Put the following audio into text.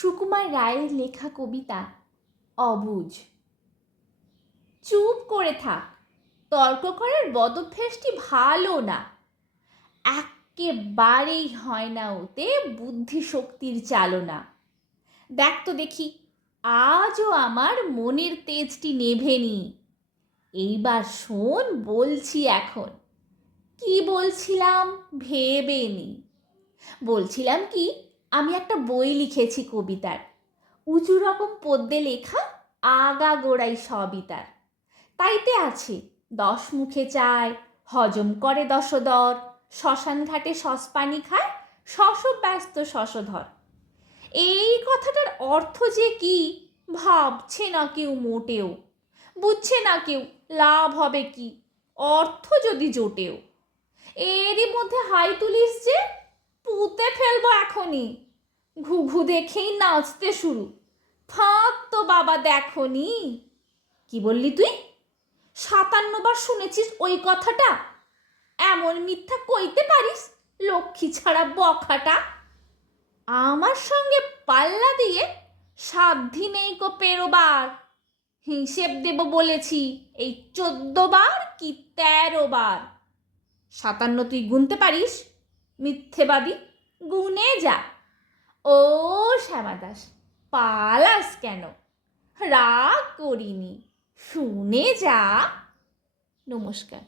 সুকুমার রায়ের লেখা কবিতা অবুঝ। চুপ করে থাক, তর্ক করার বদভ্যাসটি ভালো না। একেবারেই হয় না ওতে বুদ্ধিশক্তির চালনা। দেখ তো দেখি, আজও আমার মনের তেজটি নেভেনি। এইবার শোন, বলছি এখন। কি বলছিলাম ভেবে নি। বলছিলাম কি, আমি একটা বই লিখেছি কবিতার, উঁচু রকম পদ্যে লেখা, আগা গোড়াই সবই তার। তাইতে আছে 10 মুখে চায়, হজম করে দশদর, শ্মশান ঘাটে সসপানি খায়, ব্যস্ত শশধর। এই কথাটার অর্থ যে কি ভাবছে না কেউ মোটেও, বুঝছে না কেউ লাভ হবে কি অর্থ যদি জোটেও। এরই মধ্যে হাই তুলিস যে, পুঁতে ফেলবো এখনই। ঘুঘু দেখেই নাচতে শুরু, ফাঁক তো বাবা দেখনি। কি বললি তুই? 57 বার শুনেছিস ওই কথাটা? এমন মিথ্যা কইতে পারিস, লক্ষ্মী ছাড়া বখাটা? আমার সঙ্গে পাল্লা দিয়ে সাধ্যি নেই কো পেরোবার। হিসেব দেব বলেছি এই 14 বার কি 13 বার। 57 তুই গুনতে পারিস? মিথ্যেবাদী, গুনে যা। ও শ্যামাদাস, পালাস কেন? রাগ করিনি, শুনে যা। নমস্কার।